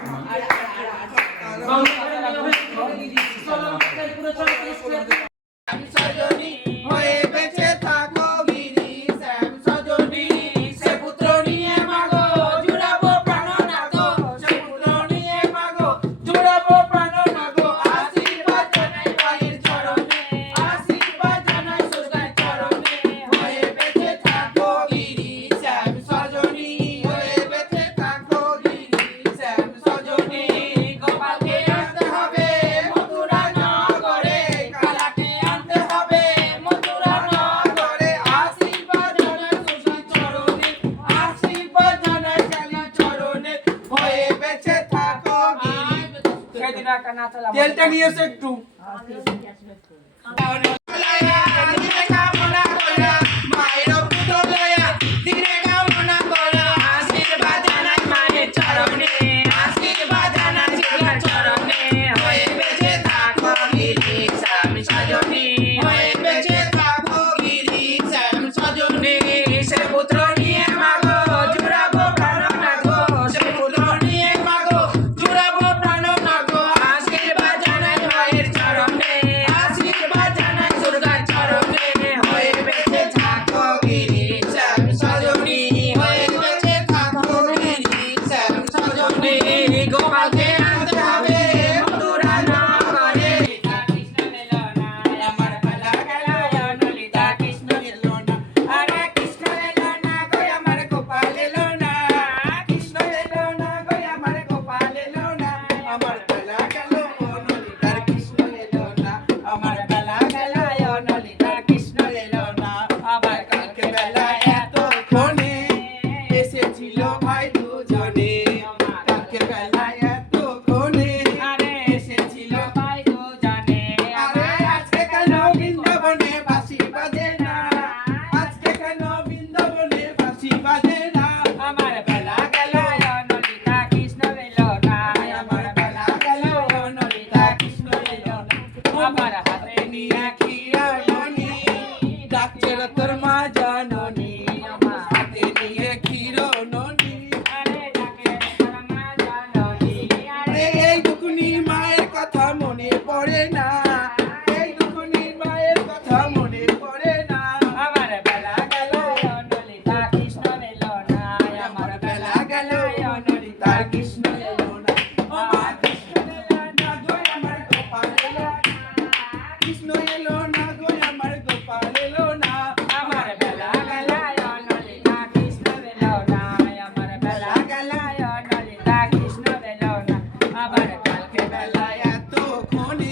আর আর আর તેલ ten years એક two અમારા હાથની આ কৃষ্ণ এলো না গো আমার গোপাল এলো না আমার বেলা গেলায় নলিতা কৃষ্ণ বেলো না আমার বেলা গেলায় নলিতা কৃষ্ণ বেলো না আবার কালকে বেলায় এত খনি